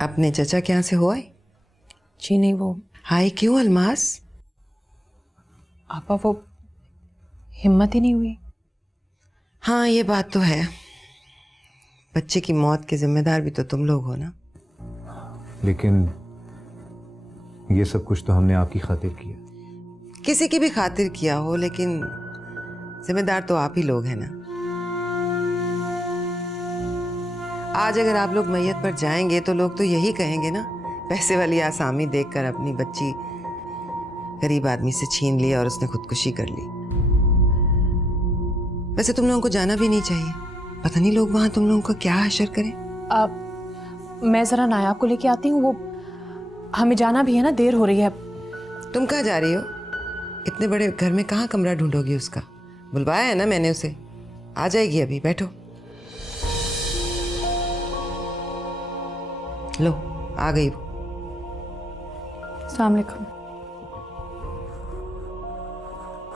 अपने चचा के यहाँ से हो आई? जी नहीं, वो हाय क्यों अलमास? आपा वो हिम्मत ही नहीं हुई। हाँ ये बात तो है, बच्चे की मौत के जिम्मेदार भी तो तुम लोग हो ना। लेकिन ये सब कुछ तो हमने आपकी खातिर किया। किसी की भी खातिर किया हो, लेकिन जिम्मेदार तो आप ही लोग हैं ना। आज अगर आप लोग मैयत पर जाएंगे तो लोग तो यही कहेंगे ना, पैसे वाली आसामी देखकर अपनी बच्ची गरीब आदमी से छीन ली और उसने खुदकुशी कर ली। वैसे तुम लोगों को जाना भी नहीं चाहिए, पता नहीं लोग वहां तुम लोगों को क्या हशर करें। मैं जरा नायाब को लेके आती हूँ, वो हमें जाना भी है ना, देर हो रही है। तुम कहाँ जा रही हो? इतने बड़े घर में कहाँ कमरा ढूंढोगी उसका? बुलवाया है ना मैंने उसे, आ जाएगी अभी, बैठो। लो आ गई वो। अस्सलाम वालेकुम।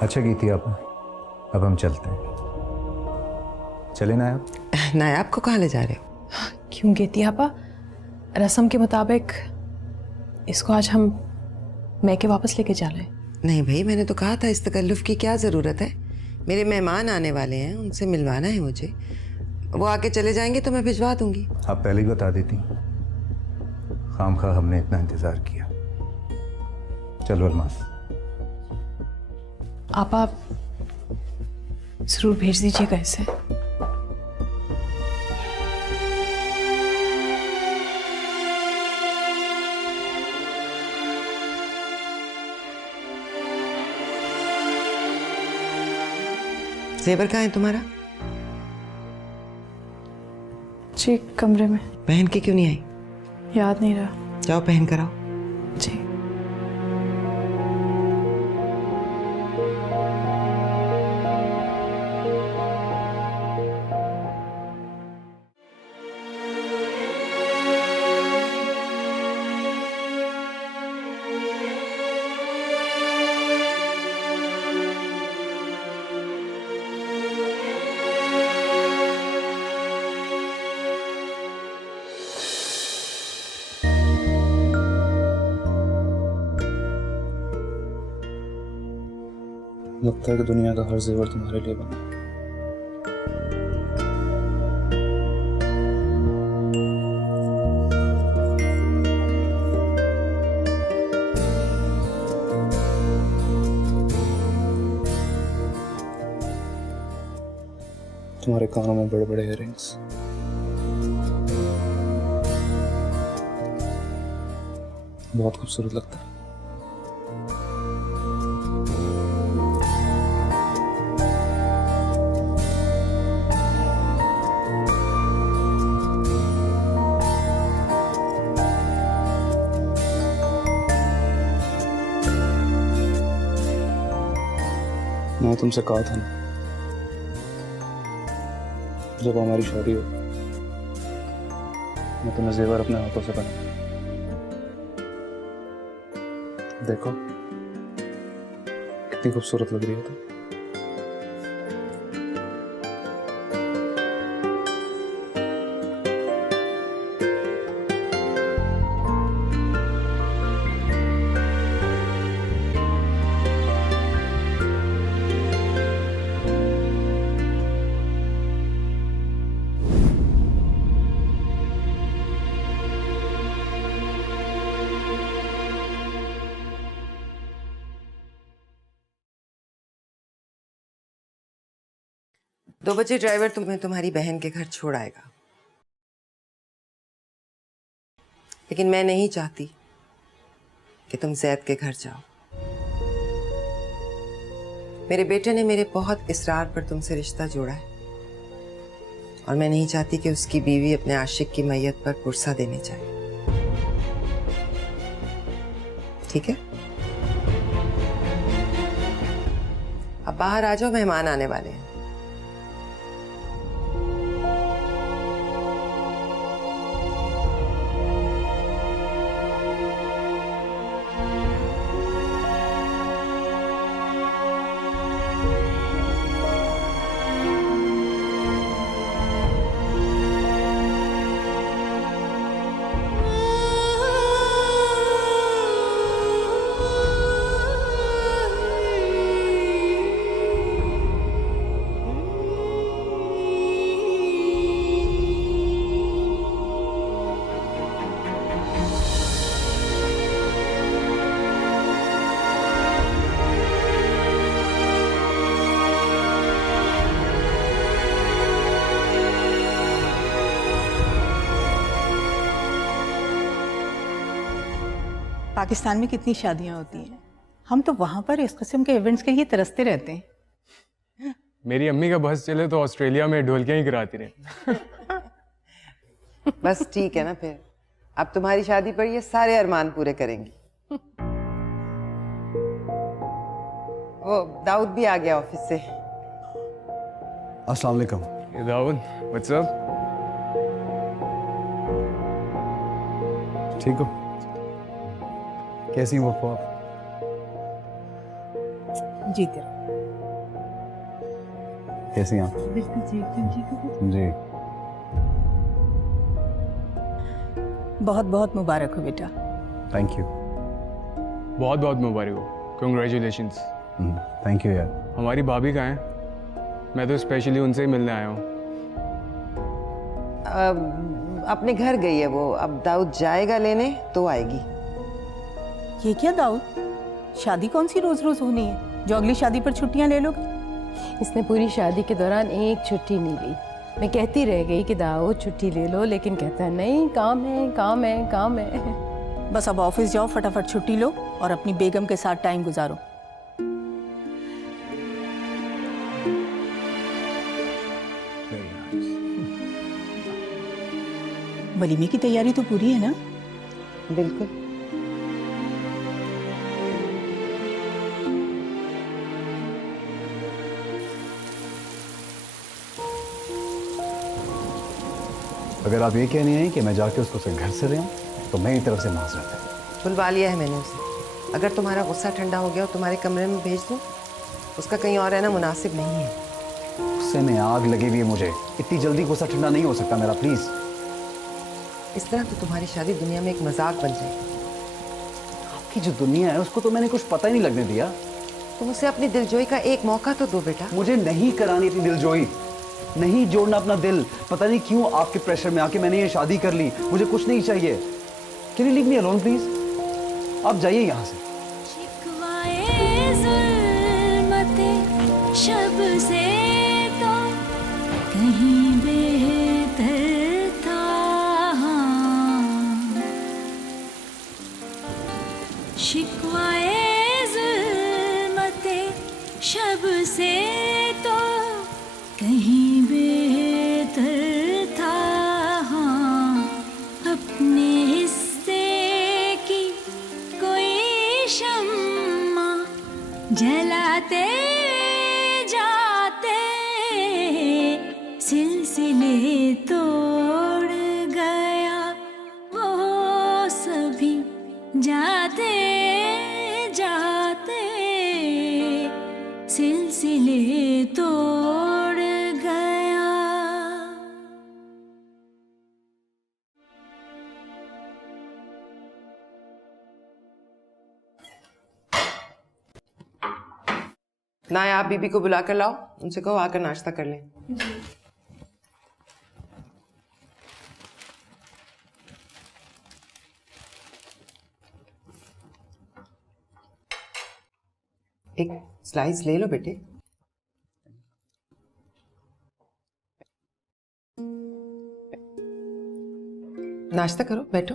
अच्छा की थी आपने, अब हम चलते हैं। चले ना आप? नायाब को कहाँ ले जा रहे हो? क्यों कहती आपा, रस्म के मुताबिक इसको आज हम मैके वापस लेके जा रहे हैं। नहीं भाई, मैंने तो कहा था इस तकल्लुफ की क्या ज़रूरत है। मेरे मेहमान आने वाले हैं, उनसे मिलवाना है मुझे। वो आके चले जाएंगे तो मैं भिजवा दूंगी। आप पहले ही बता देती, खामखा हमने इतना इंतजार किया। चलो अलमास। आपा जरूर भेज दीजिएगा इसे। जेवर कहाँ है तुम्हारा? जी कमरे में। पहन के क्यों नहीं आई? याद नहीं रहा। जाओ पहन कर आओ। जी। लगता है कि दुनिया का हर जेवर तुम्हारे लिए बना। तुम्हारे कानों में बड़े बड़े इयररिंग्स, बहुत खूबसूरत लगता है। मैं तुमसे कहा था ना, जब हमारी शादी हो मैं तुम्हें जेवर अपने हाथों से पहनाऊंगा। देखो कितनी खूबसूरत लग रही हो तुम। दो बजे ड्राइवर तुम्हें तुम्हारी बहन के घर छोड़ आएगा, लेकिन मैं नहीं चाहती कि तुम जैद के घर जाओ। मेरे बेटे ने मेरे बहुत इसरार पर तुमसे रिश्ता जोड़ा है और मैं नहीं चाहती कि उसकी बीवी अपने आशिक की मैयत पर पुरसा देने जाए। ठीक है? अब बाहर आ जाओ, मेहमान आने वाले हैं। पाकिस्तान में कितनी शादियां होती हैं, हम तो वहां पर इस किस्म के इवेंट्स के लिए तरसते रहते हैं। मेरी अम्मी का बस चले तो ऑस्ट्रेलिया में ढोलकियां ही गिराती रहे। बस ठीक है ना फिर, अब तुम्हारी शादी पर ये सारे अरमान पूरे करेंगी। वो दाऊद भी आ गया ऑफिस से। अस्सलाम वालेकुम। ये दाऊद, व्हाट्स अप? ठीक हो? कैसी हो पप्पू आप? जीते रहो। कैसी हैं आप? बिल्कुल ठीक जी। बहुत बहुत मुबारक हो बेटा। Thank you. बहुत बहुत मुबारक हो, कंग्रेचुलेशंस। थैंक यू यार। हमारी भाभी कहाँ है? मैं तो स्पेशली उनसे ही मिलने आया हूँ। अपने घर गई है वो, अब दाऊद जाएगा लेने तो आएगी। ये क्या दाऊद, शादी कौन सी रोज रोज होनी है जो अगली शादी पर छुट्टियां ले लोगे? इसने पूरी शादी के दौरान एक छुट्टी नहीं ली। मैं कहती रह गई कि दाऊद छुट्टी ले लो, लेकिन कहता है नहीं, काम है काम है काम है। बस अब ऑफिस जाओ, फटाफट छुट्टी लो और अपनी बेगम के साथ टाइम गुजारो। वलीमे की तैयारी तो पूरी है ना? बिल्कुल। अगर आप ये कह रही हैं कि मैं जाके उसको घर से ले आऊं, तो मेरी तरफ से माजरत है। बुलवा लिया है मैंने उसे। अगर तुम्हारा गुस्सा ठंडा हो गया और तुम्हारे कमरे में भेज दूं, उसका कहीं और रहना मुनासिब नहीं है। गुस्से में आग लगी हुई है मुझे, इतनी जल्दी गुस्सा ठंडा नहीं हो सकता मेरा, प्लीज। इस तरह तो तुम्हारी शादी दुनिया में एक मजाक बन जाएगी। आपकी जो दुनिया है उसको तो मैंने कुछ पता ही नहीं लगने दिया। तुम उसे अपनी दिलजोई का एक मौका तो दो बेटा। मुझे नहीं करानी अपनी दिलजोई, नहीं जोड़ना अपना दिल। पता नहीं क्यों आपके प्रेशर में आके मैंने ये शादी कर ली। मुझे कुछ नहीं चाहिए। Can you leave me alone please? आप जाइए यहाँ से। शिकवाए ज़ुल्मते शब से तो कहीं बेहतर था। शिकवाए ज़ुल्मते शब से तो कहीं बेहतर था। अपने हिस्से की कोई शम्मा जलाते जाते सिलसिले तोड़ गया वो सभी जाते जाते सिलसिले तोड़ गया। नायाब बीबी को बुला कर लाओ, उनसे कहो आकर नाश्ता कर लें। एक स्लाइस ले लो बेटे। नाश्ता करो, बैठो।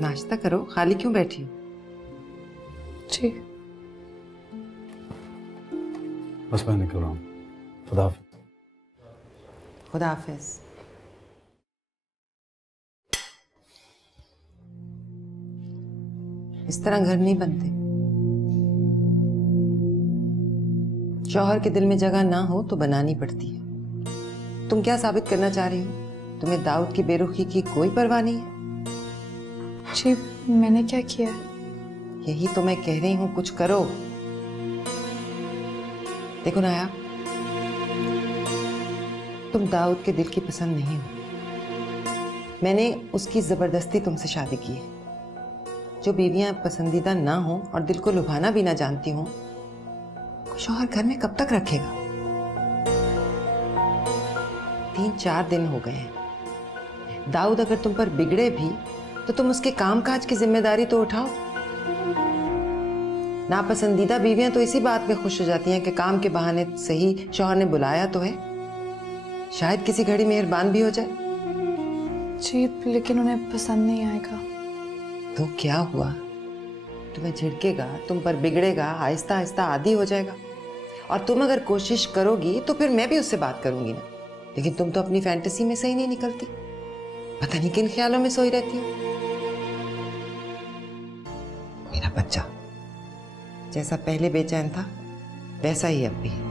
नाश्ता करो, खाली क्यों बैठी हो? जी। बस मैं निकल रहा हूँ। खुदा हाफिज। खुदा हाफिज। इस तरह घर नहीं बनते। शौहर के दिल में जगह ना हो तो बनानी पड़ती है। तुम क्या साबित करना चाह रही हो? तुम्हें दाऊद की बेरुखी की कोई परवाह नहीं है? जी, मैंने क्या किया? यही तो मैं कह रही हूं, कुछ करो। देखो नायाब, तुम दाऊद के दिल की पसंद नहीं हो। मैंने उसकी जबरदस्ती तुमसे शादी की है। जो बीवियां पसंदीदा ना हो और दिल को लुभाना भी ना जानती हो, शौहर घर में कब तक रखेगा? 3-4 दिन हो गए हैं। दाऊद अगर तुम पर बिगड़े भी तो तुम उसके काम काज की जिम्मेदारी तो उठाओ। नापसंदीदा बीवियां तो इसी बात में खुश हो जाती हैं कि काम के बहाने सही शौहर ने बुलाया तो है, शायद किसी घड़ी मेहरबान भी हो जाए। जी लेकिन उन्हें पसंद नहीं आएगा। तो क्या हुआ, तुम्हें झिड़केगा, तुम पर बिगड़ेगा, आहिस्ता आहिस्ता आदी हो जाएगा। और तुम अगर कोशिश करोगी तो फिर मैं भी उससे बात करूंगी ना। लेकिन तुम तो अपनी फैंटेसी में सही नहीं निकलती, पता नहीं किन ख्यालों में सोई रहती हो। मेरा बच्चा जैसा पहले बेचैन था वैसा ही अब भी है।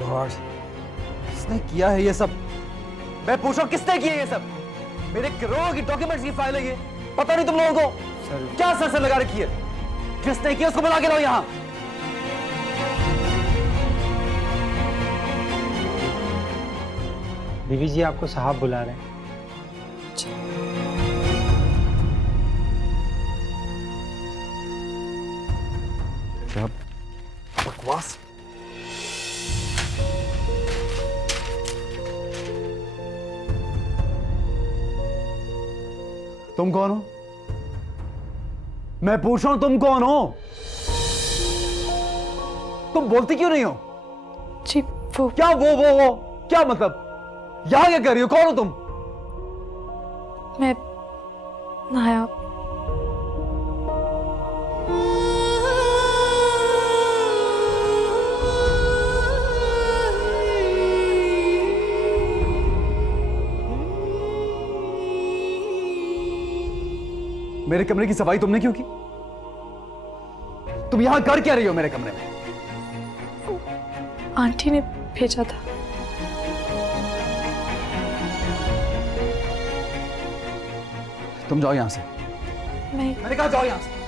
गॉड, किसने किया है ये सब? मैं पूछो किसने किया ये सब? मेरे करोड़ों की डॉक्यूमेंट्स की फाइल है ये, पता नहीं तुम लोगों को क्या सर से लगा रखी है? जिसने किया उसको बुला के लाओ यहां। बीवी जी आपको साहब बुला रहे हैं। क्या बकवास। तुम कौन हो? मैं पूछ रहा हूं तुम कौन हो? तुम बोलती क्यों नहीं हो? जी वो क्या वो क्या मतलब? यहां क्या कर रही हो? कौन हो तुम? मैं नायाब। मेरे कमरे की सफाई तुमने क्यों की? तुम यहां कर क्या रही हो मेरे कमरे में? आंटी ने भेजा था। तुम जाओ यहां से। मैंने कहा जाओ यहां से।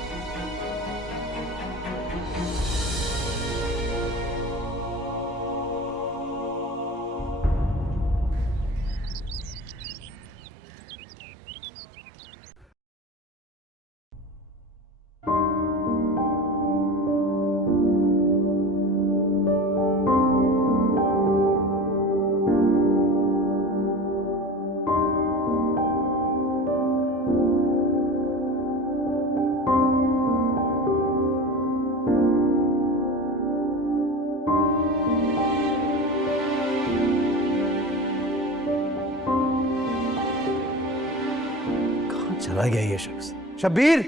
चला गया ये शख्स। शब्बीर,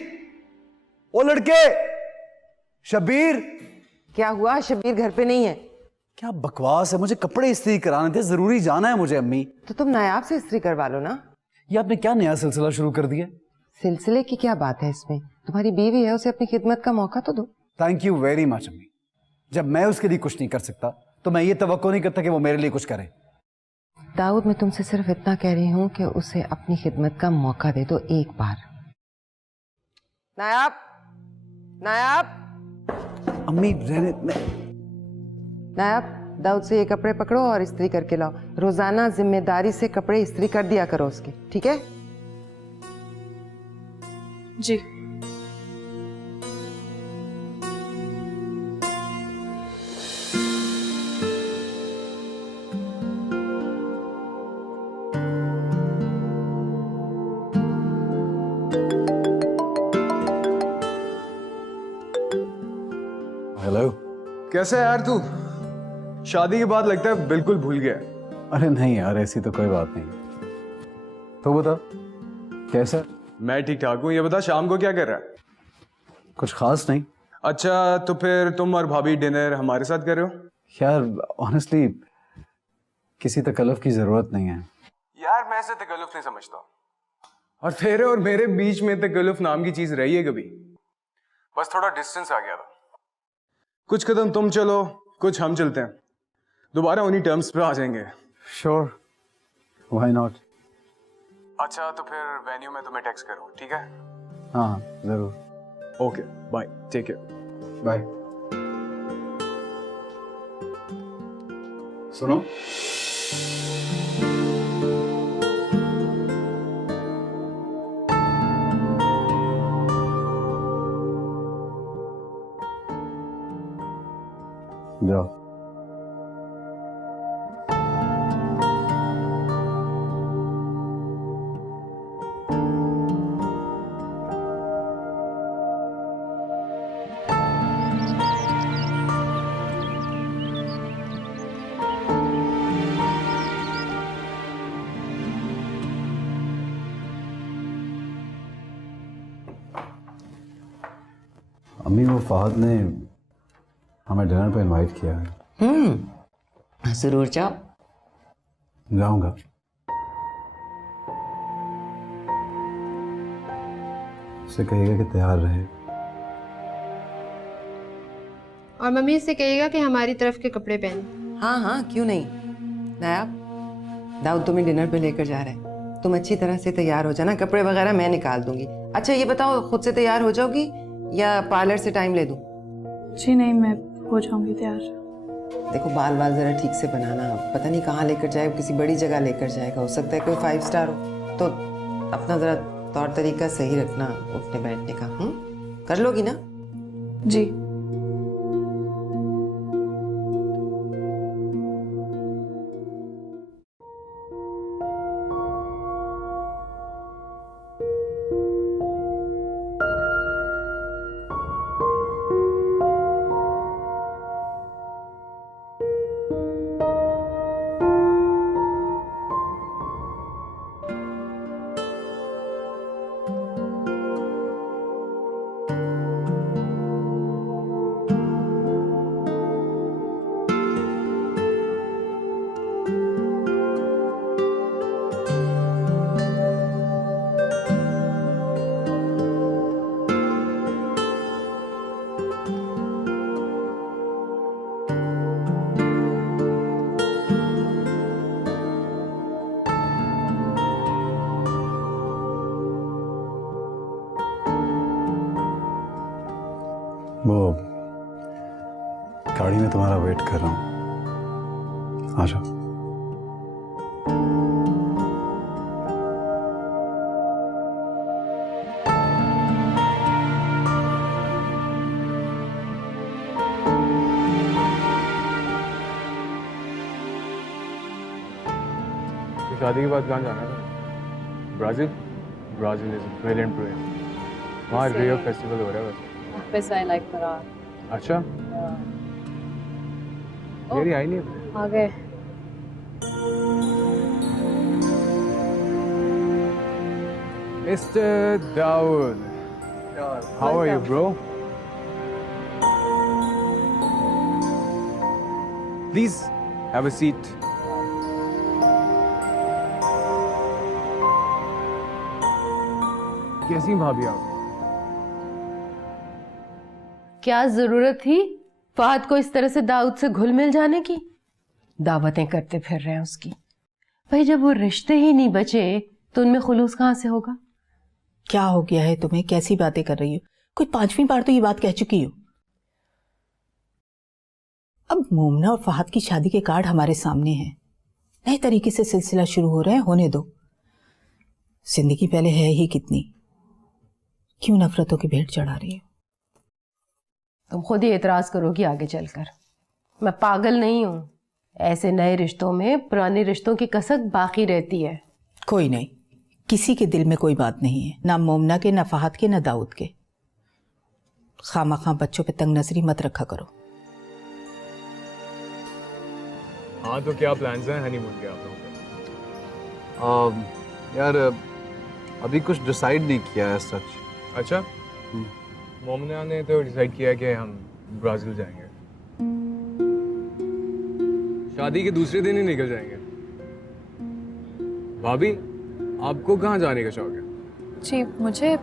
ओ लड़के, शब्बीर। क्या हुआ? शब्बीर घर पे नहीं है? क्या बकवास है, मुझे कपड़े इस्त्री कराने थे, जरूरी जाना है मुझे अम्मी। तो तुम नायाब से इस्त्री करवा लो ना। ये आपने क्या नया सिलसिला शुरू कर दिया? सिलसिले की क्या बात है इसमें? तुम्हारी बीवी है, उसे अपनी खिदमत का मौका तो दो। थैंक यू वेरी मच अम्मी। जब मैं उसके लिए कुछ नहीं कर सकता तो मैं ये तवक्को नहीं करता कि वो मेरे लिए कुछ करे। दाऊद, मैं तुमसे सिर्फ इतना कह रही हूं कि उसे अपनी खिदमत का मौका दे दो एक बार। नायाब, नायाब। अम्मी रहने नायाब, दाऊद से ये कपड़े पकड़ो और इस्त्री करके लाओ। रोजाना जिम्मेदारी से कपड़े इस्त्री कर दिया करो उसके, ठीक है? जी हेलो। कैसा है यार तू? शादी के बाद लगता है बिल्कुल भूल गया। अरे नहीं यार, ऐसी तो कोई बात नहीं। तो बता कैसा? मैं ठीक ठाक हूँ। ये बता शाम को क्या कर रहा है? कुछ खास नहीं। अच्छा, तो फिर तुम और भाभी डिनर हमारे साथ कर रहे हो? यार ऑनेस्टली किसी तकल्लुफ की जरूरत नहीं है। यार मैं इसे तकल्लुफ नहीं समझता। और तेरे और मेरे बीच में तकल्लुफ नाम की चीज रही है कभी? बस थोड़ा डिस्टेंस आ गया था। कुछ कदम तुम चलो, कुछ हम चलते हैं, दोबारा उन्हीं टर्म्स पे आ जाएंगे। Sure, why not. अच्छा तो फिर वेन्यू में तुम्हें टेक्स्ट करूँ, ठीक है? हाँ जरूर। Okay bye, take care. Bye. सुनो, जाओ। अम्मी, वो फहद ने हमें डिनर पे इनवाइट किया है। जरूर जाओ। जाऊंगा। उससे कहिएगा कि तैयार रहे। और मम्मी से कहिएगा कि हमारी तरफ के कपड़े पहने। हाँ हाँ, क्यों नहीं। नायाब, दाऊद तुम्हें डिनर पे लेकर जा रहा है, तुम अच्छी तरह से तैयार हो जाना, कपड़े वगैरह मैं निकाल दूंगी। अच्छा ये बताओ, खुद से तैयार हो जाओगी या पार्लर से टाइम ले दूं? जी नहीं, मैं हो जाऊंगी तैयार। देखो बाल जरा ठीक से बनाना, पता नहीं कहाँ लेकर जाएगा, किसी बड़ी जगह लेकर जाएगा, हो सकता है कोई 5 स्टार हो, तो अपना जरा तौर तरीका सही रखना उठने बैठने का। कर लोगी ना? जी। वो गाड़ी में तुम्हारा वेट कर रहा हूँ, आ जाओ। शादी के बाद कहाँ जाना है? Brazil? Brazil is a brilliant place. वहाँ रियो फेस्टिवल हो रहा है वैसे। Office I like Farah. अच्छा, मेरी आई नहीं है। आ गए। Mr. Dawood, how are you, bro? Please have a seat. कैसी भाभी आप? क्या जरूरत थी फहद को इस तरह से दाऊद से घुल मिल जाने की? दावतें करते फिर रहे हैं उसकी। भाई जब वो रिश्ते ही नहीं बचे तो उनमें खुलूस कहाँ से होगा? क्या हो गया है तुम्हें? कैसी बातें कर रही हो? कोई 5वीं बार तो ये बात कह चुकी हो। अब मोमना और फहद की शादी के कार्ड हमारे सामने हैं, नए तरीके से सिलसिला शुरू हो रहा है, होने दो। जिंदगी पहले है ही कितनी, क्यों नफरतों की भेंट चढ़ा रही है? तुम खुद ही एतराज करोगी आगे चलकर। मैं पागल नहीं हूं, ऐसे नए रिश्तों में पुराने रिश्तों की कसक बाकी रहती है। कोई नहीं, किसी के दिल में कोई बात नहीं है, ना मोमना के, ना फहद के, ना दाऊद के। खामा बच्चों पे तंग नजरी मत रखा करो। हाँ तो क्या प्लान्स हैं हनीमून के आप लोगों के? यार अभी कुछ डिसाइड नहीं किया है सच। अच्छा, मोमना ने तो डिसाइड किया कि हम ब्राजील जाएंगे, शादी के दूसरे दिन ही निकल जाएंगे। भाभी आपको कहाँ जाने का शौक है? जी मुझे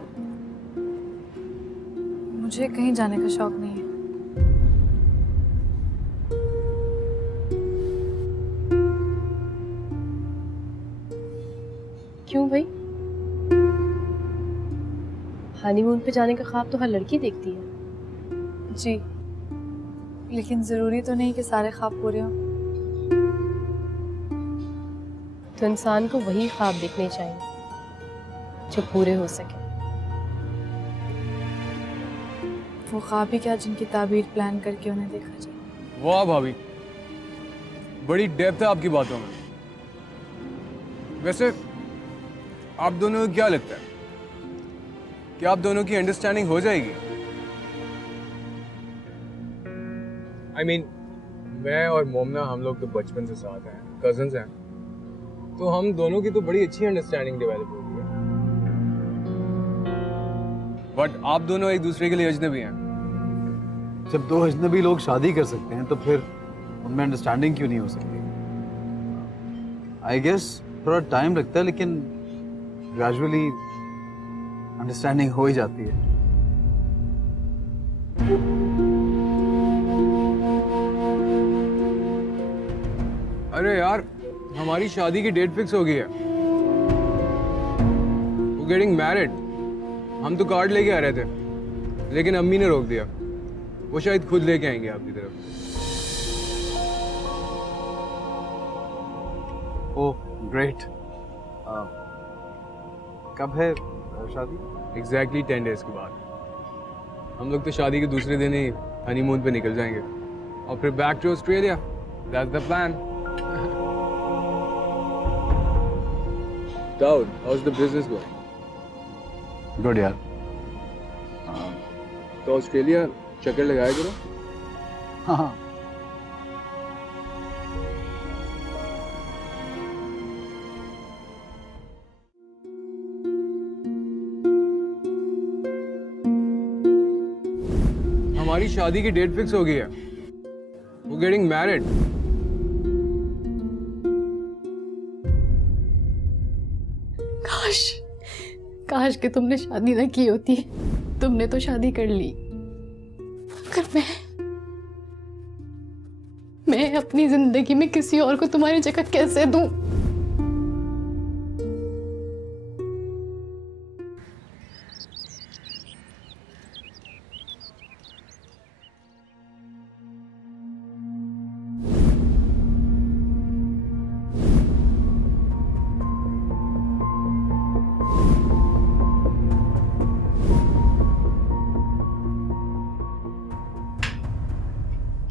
कहीं जाने का शौक नहीं है। क्यों भाई? हनीमून पे जाने का ख्वाब तो हर लड़की देखती है। जी लेकिन जरूरी तो नहीं कि सारे ख्वाब पूरे हों। तो इंसान को वही ख्वाब देखने चाहिए जो पूरे हो सके। वो ख्वाब ही क्या जिनकी ताबीर प्लान करके उन्हें देखा जाए। वाह भाभी, बड़ी डेप्थ है आपकी बातों में। वैसे आप दोनों को क्या लगता है कि आप दोनों की अंडरस्टैंडिंग हो जाएगी? I mean, मैं और मोमना हम लोग तो बचपन से साथ हैं, कजन्स हैं, तो हम दोनों की तो बड़ी अच्छी अंडरस्टैंडिंग डेवलप हो गई है। बट आप दोनों एक दूसरे के लिए अजनबी हैं। जब दो अजनबी लोग शादी कर सकते हैं तो फिर उनमें अंडरस्टैंडिंग क्यों नहीं हो सकती? आई गेस थोड़ा टाइम लगता है, लेकिन ग्रेजुअली अंडरस्टैंडिंग हो ही जाती है। अरे यार, हमारी शादी की डेट फिक्स हो गई है। वो गेटिंग मैरिड। हम तो कार्ड लेके आ रहे थे, लेकिन अम्मी ने रोक दिया। वो शायद खुद लेके आएंगे आपकी तरफ। Oh great. कब है शादी? एग्जैक्टली 10 डेज के बाद। हम लोग तो शादी के दूसरे दिन ही हनीमून पे निकल जाएंगे और फिर back to Australia. That's the plan. Daud, how's the business going? Good यार। तो ऑस्ट्रेलिया चक्कर लगाया करो। हाँ हमारी शादी की डेट फिक्स हो गई है। वो गेटिंग मैरिड। काश कि तुमने शादी ना की होती। तुमने तो शादी कर ली। अगर मैं अपनी जिंदगी में किसी और को तुम्हारी जगह कैसे दूं?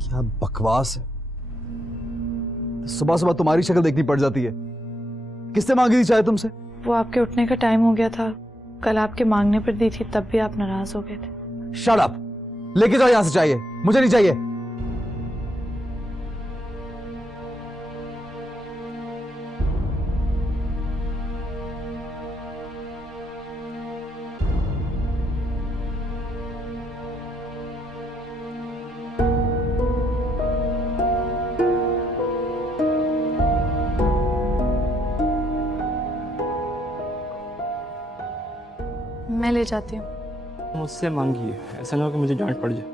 क्या बकवास है। सुबह सुबह तुम्हारी शक्ल देखनी पड़ जाती है। किससे मांगी थी चाय तुमसे? वो आपके उठने का टाइम हो गया था। कल आपके मांगने पर दी थी, तब भी आप नाराज हो गए थे। Shut up! लेके जाओ यहां से। चाहिए मुझे नहीं चाहिए। मैं ले जाती हूँ। मुझसे मांगिए, ऐसा ना हो कि मुझे डांट पड़ जाए।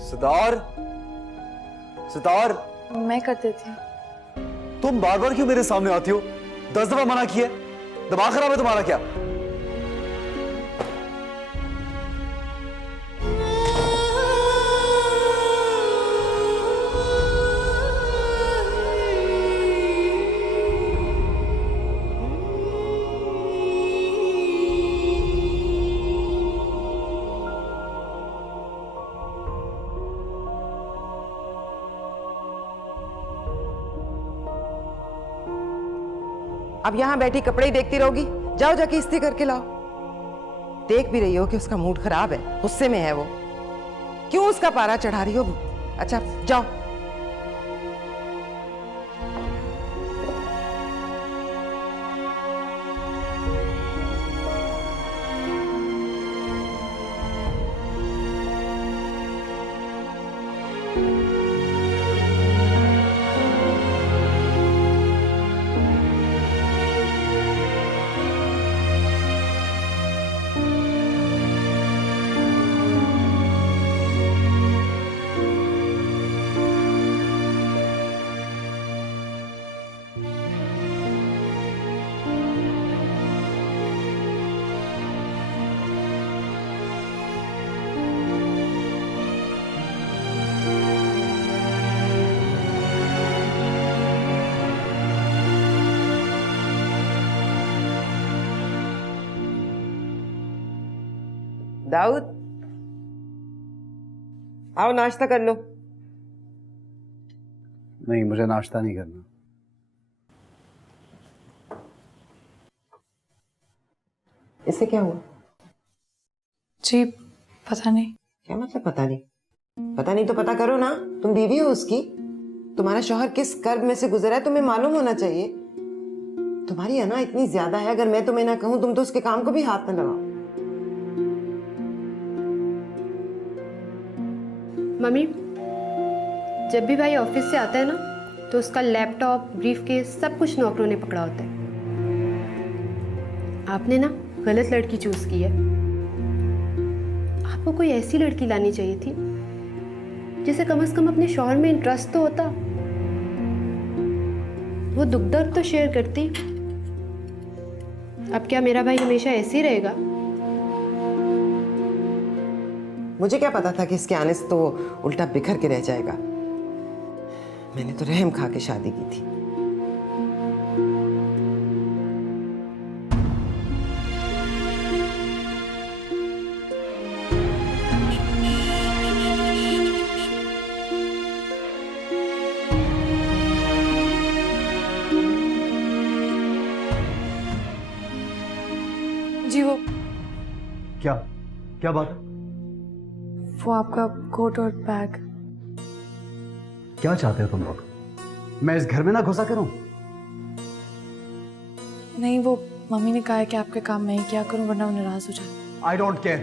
सितार, सितार, मैं कर देती हूँ। तुम बार बार क्यों मेरे सामने आती हो? 10 दफा मना किया। दिमाग खराब है तुम्हारा क्या? अब यहाँ बैठी कपड़े ही देखती रहोगी? जाओ जाके इस्त्री करके लाओ। देख भी रही हो कि उसका मूड खराब है, गुस्से में है वो। क्यों उसका पारा चढ़ा रही हो? अच्छा जाओ। दाऊद, आओ नाश्ता कर लो। नहीं, मुझे नाश्ता नहीं करना। इससे क्या हुआ? जी पता नहीं। क्या मतलब पता नहीं? पता नहीं तो पता करो ना, तुम बीवी हो उसकी। तुम्हारा शौहर किस कर्ब में से गुजरा है तुम्हें मालूम होना चाहिए। तुम्हारी अना इतनी ज्यादा है, अगर मैं तुम्हें ना कहूं तुम तो उसके काम को भी हाथ न लगाओ। मम्मी, जब भी भाई ऑफिस से आता है ना तो उसका लैपटॉप, ब्रीफकेस सब कुछ नौकरों ने पकड़ा होता है। आपने ना गलत लड़की चूज की है। आपको कोई ऐसी लड़की लानी चाहिए थी जिसे कम से कम अपने शौहर में इंटरेस्ट तो होता, वो दुख दर्द तो शेयर करती। अब क्या मेरा भाई हमेशा ऐसे ही रहेगा? मुझे क्या पता था कि इसके आने से तो उल्टा बिखर के रह जाएगा। मैंने तो रहम खा के शादी की थी। जी वो क्या बात है? वो आपका कोट और बैग। क्या चाहते हो तुम लोग? मैं इस घर में ना घुसा करूं? नहीं, वो मम्मी ने कहा है कि आपके काम मैं ही क्या करूं वरना वो नाराज हो जाए। आई डोंट केयर,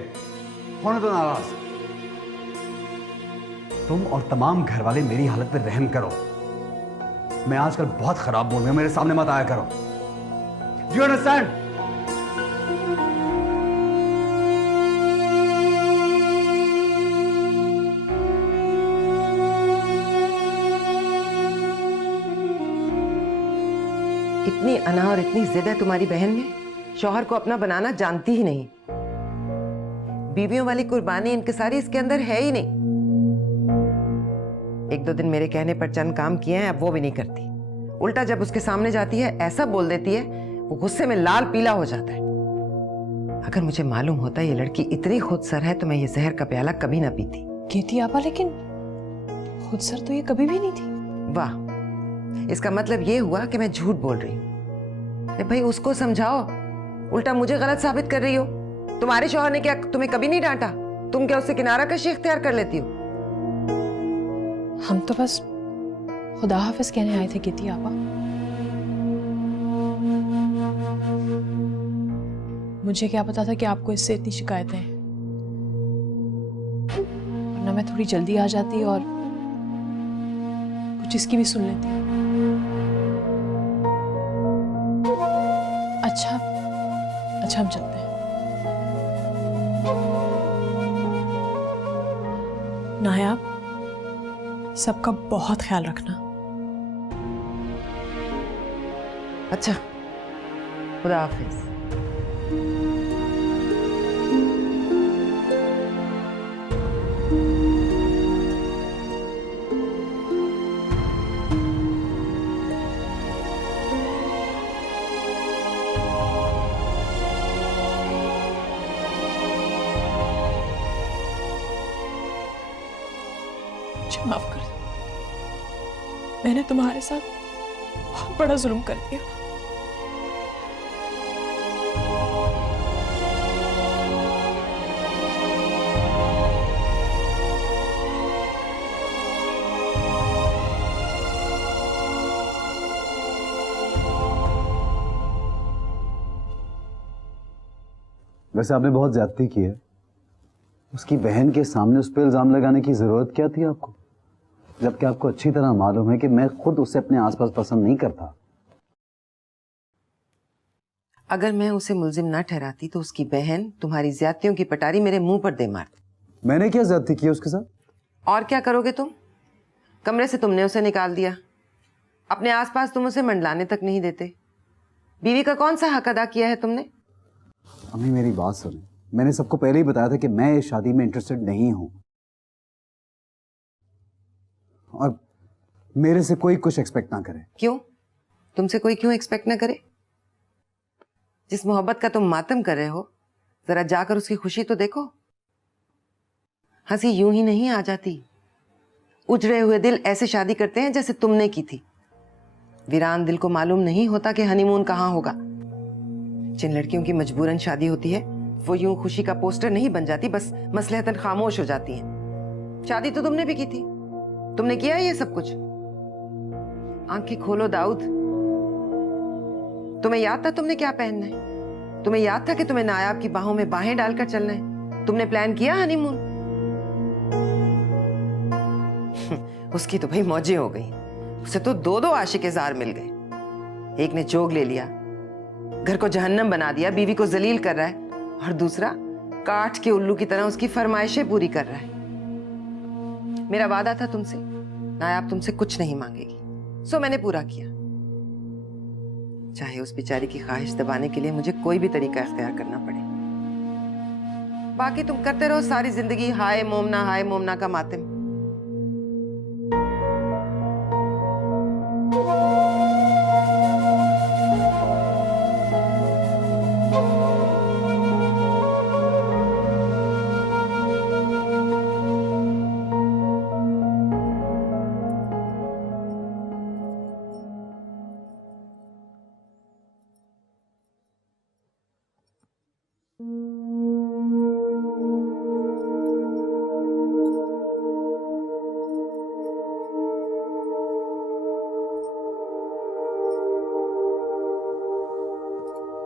होने दो नाराज। तुम और तमाम घर वाले मेरी हालत पे रहम करो। मैं आजकल बहुत खराब बोल रहा हूं, मेरे सामने मत आया करो। Do you understand? इतनी अना और इतनी जिद है तुम्हारी बहन में, शौहर को अपना बनाना जानती ही नहीं। बीवियों वाली कुर्बानी इनकिसारी इसके अंदर है ही नहीं। एक दो दिन मेरे कहने पर चंद काम किए हैं, अब वो भी नहीं करती। उल्टा जब उसके सामने जाती है ऐसा बोल देती है, वो गुस्से में लाल पीला हो जाता है। अगर मुझे मालूम होता ये लड़की इतनी खुदसर है तो मैं ये जहर का प्याला कभी ना पीती। केती आपा, लेकिन खुदसर तो ये कभी भी नहीं थी। वाह, इसका मतलब ये हुआ कि मैं झूठ बोल रही हूँ। भाई उसको समझाओ, उल्टा मुझे गलत साबित कर रही हो। तुम्हारे शौहर ने क्या तुम्हें कभी नहीं डांटा? तुम क्या उससे किनारा कशी इख्तियार कर लेती हो? हम तो बस खुदा हाफिज कहने आए थे केती आपा। मुझे क्या पता था कि आपको इससे इतनी शिकायतें हैं, वरना मैं थोड़ी जल्दी आ जाती और कुछ इसकी भी सुन लेती। अच्छा हम चलते हैं। नायाब, सबका बहुत ख्याल रखना। अच्छा, खुदा हाफिज। मुझे माफ कर दो, मैंने तुम्हारे साथ बहुत बड़ा जुल्म कर दिया। वैसे आपने बहुत ज्यादती की है। उसकी बहन के सामने उस पर इल्जाम लगाने की जरूरत क्या थी आपको, जबकि आपको अच्छी तरह मालूम है कि मैं खुद उसे अपने आसपास पसंद नहीं करता। अगर मैं उसे मुल्जिम ना ठहराती तो उसकी बहन तुम्हारी ज्यादतियों की पटारी मेरे मुंह पर दे मारती। मैंने क्या ज्यादती की उसके साथ? और क्या करोगे तुम? कमरे से तुमने उसे निकाल दिया, अपने आसपास तुम उसे मंडलाने तक नहीं देते। बीवी का कौन सा हक अदा किया है तुमने? अम्मी मेरी बात सुने, मैंने सबको पहले ही बताया था कि मैं इस शादी में इंटरेस्टेड नहीं हूं, और मेरे से कोई कुछ एक्सपेक्ट ना करे। क्यों? तुमसे कोई क्यों एक्सपेक्ट ना करे? जिस मोहब्बत का तुम मातम कर रहे हो, जरा जाकर उसकी खुशी तो देखो। हंसी यूं ही नहीं आ जाती। उजड़े हुए दिल ऐसे शादी करते हैं जैसे तुमने की थी। वीरान दिल को मालूम नहीं होता कि हनीमून कहाँ होगा। जिन लड़कियों की मजबूरन शादी होती है वो यूं खुशी का पोस्टर नहीं बन जाती, बस मसलहतन खामोश हो जाती हैं। शादी तो तुमने भी की थी, तुमने किया ये सब कुछ। आंखें खोलो दाऊद, तुम्हें याद था तुमने क्या पहनना है? तुम्हें याद था कि तुम्हें नायाब की बाहों में बाहें डालकर चलना है? तुमने प्लान किया हनीमून? उसकी तो भाई मौजें हो गई। उसे तो दो दो आशिक जार मिल गए। एक ने जोग ले लिया, घर को जहन्नम बना दिया, बीवी को जलील कर रहा है, और दूसरा काठ के उल्लू की तरह उसकी फरमाइशें पूरी कर रहा है। मेरा वादा था तुमसे, नायाब तुमसे कुछ नहीं मांगेगी, सो मैंने पूरा किया। चाहे उस बेचारी की ख्वाहिश दबाने के लिए मुझे कोई भी तरीका इख्तियार करना पड़े। बाकी तुम करते रहो सारी जिंदगी हाय मोमना का मातिम।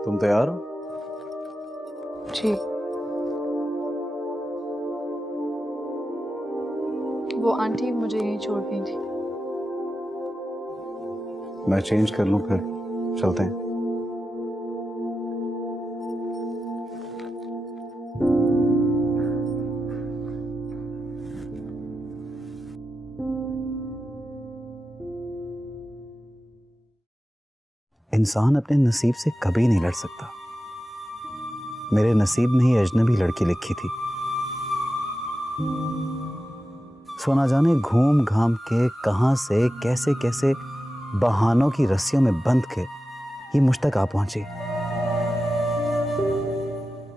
तुम तैयार हो? जी। वो आंटी मुझे यहीं छोड़ गई थी। मैं चेंज कर लूं, फिर चलते हैं। इंसान अपने नसीब से कभी नहीं लड़ सकता। मेरे नसीब में ही अजनबी लड़की लिखी थी। सो ना जाने घूम घाम के कहां से कैसे कैसे बहानों की रस्सियों में बंध के ये मुझ तक आ पहुंची।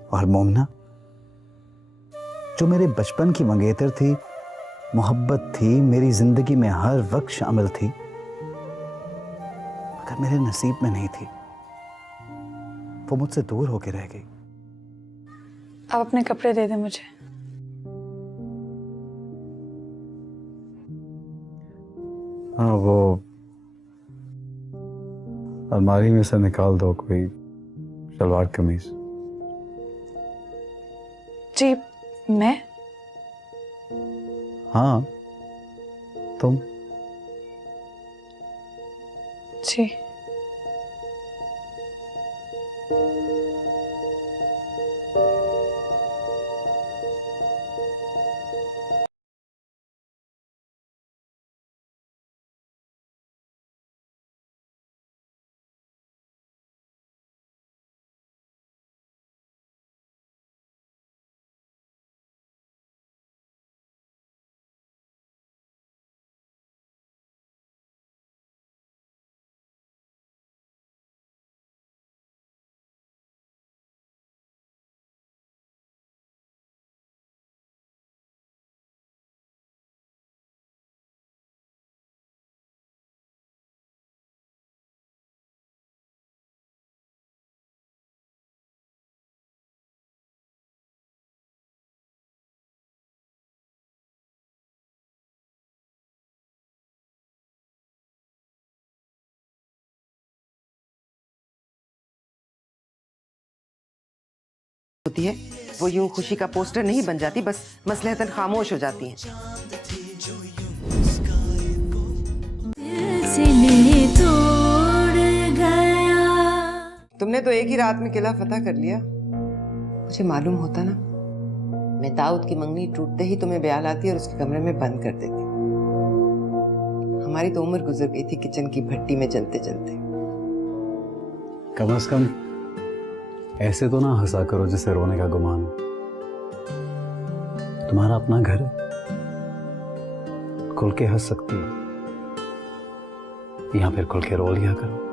और मोमना जो मेरे बचपन की मंगेतर थी, मोहब्बत थी, मेरी जिंदगी में हर वक्त शामिल थी, मगर मेरे नसीब में नहीं थी। वो मुझसे दूर होके रह गई। आप अपने कपड़े दे दें मुझे। हाँ, वो अलमारी में से निकाल दो कोई सलवार कमीज। जी मैं? हाँ तुम। जी। होती है वो यूं खुशी का पोस्टर नहीं बन जाती, बस मसलहतन खामोश हो जाती हैं। दिल तोड़ गया। तुमने तो एक ही रात में किला फतह कर लिया। मुझे मालूम होता ना, मैं दाऊद की मंगनी टूटते ही तुम्हें ब्याह लाती और उसके कमरे में बंद कर देती। हमारी तो उम्र गुजर गई थी किचन की भट्टी में जलते जलते। कम से कम ऐसे तो ना हंसा करो जिसे रोने का गुमान। तुम्हारा अपना घर है, खुल के हंस सकती हो, या फिर खुल के रो लिया करो।